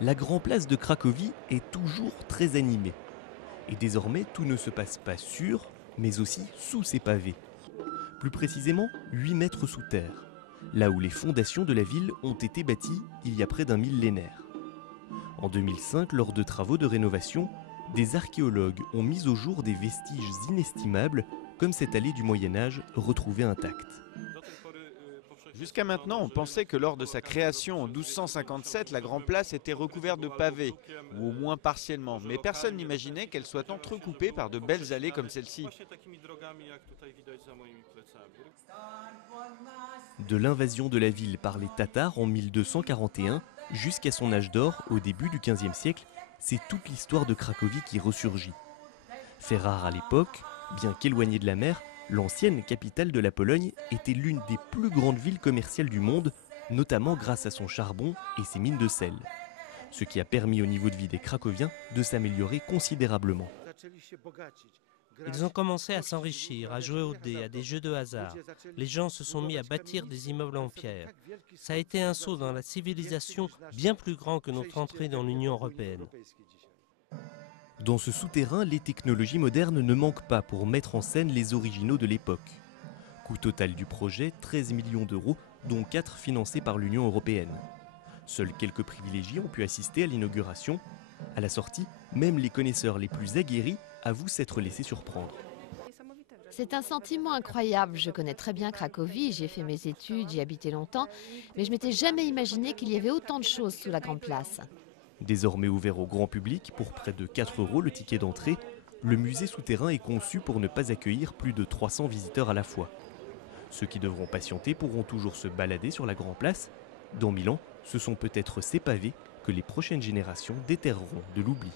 La Grand Place de Cracovie est toujours très animée. Et désormais, tout ne se passe pas sur, mais aussi sous ces pavés. Plus précisément, 8 mètres sous terre, là où les fondations de la ville ont été bâties il y a près d'un millénaire. En 2005, lors de travaux de rénovation, des archéologues ont mis au jour des vestiges inestimables, comme cette allée du Moyen-Âge retrouvée intacte. Jusqu'à maintenant, on pensait que lors de sa création en 1257, la Grand Place était recouverte de pavés, ou au moins partiellement, mais personne n'imaginait qu'elle soit entrecoupée par de belles allées comme celle-ci. De l'invasion de la ville par les Tatars en 1241 jusqu'à son âge d'or au début du XVe siècle, c'est toute l'histoire de Cracovie qui ressurgit. Fait rare à l'époque, bien qu'éloignée de la mer, l'ancienne capitale de la Pologne était l'une des plus grandes villes commerciales du monde, notamment grâce à son charbon et ses mines de sel. Ce qui a permis au niveau de vie des Cracoviens de s'améliorer considérablement. Ils ont commencé à s'enrichir, à jouer au dé, à des jeux de hasard. Les gens se sont mis à bâtir des immeubles en pierre. Ça a été un saut dans la civilisation bien plus grand que notre entrée dans l'Union européenne. Dans ce souterrain, les technologies modernes ne manquent pas pour mettre en scène les originaux de l'époque. Coût total du projet, 13 millions d'euros, dont 4 financés par l'Union européenne. Seuls quelques privilégiés ont pu assister à l'inauguration. À la sortie, même les connaisseurs les plus aguerris avouent s'être laissés surprendre. C'est un sentiment incroyable. Je connais très bien Cracovie, j'y ai fait mes études, j'y ai habité longtemps, mais je m'étais jamais imaginé qu'il y avait autant de choses sous la Grande Place. Désormais ouvert au grand public pour près de 4 € le ticket d'entrée, le musée souterrain est conçu pour ne pas accueillir plus de 300 visiteurs à la fois. Ceux qui devront patienter pourront toujours se balader sur la Grand Place. Dans 1000 ans, ce sont peut-être ces pavés que les prochaines générations déterreront de l'oubli.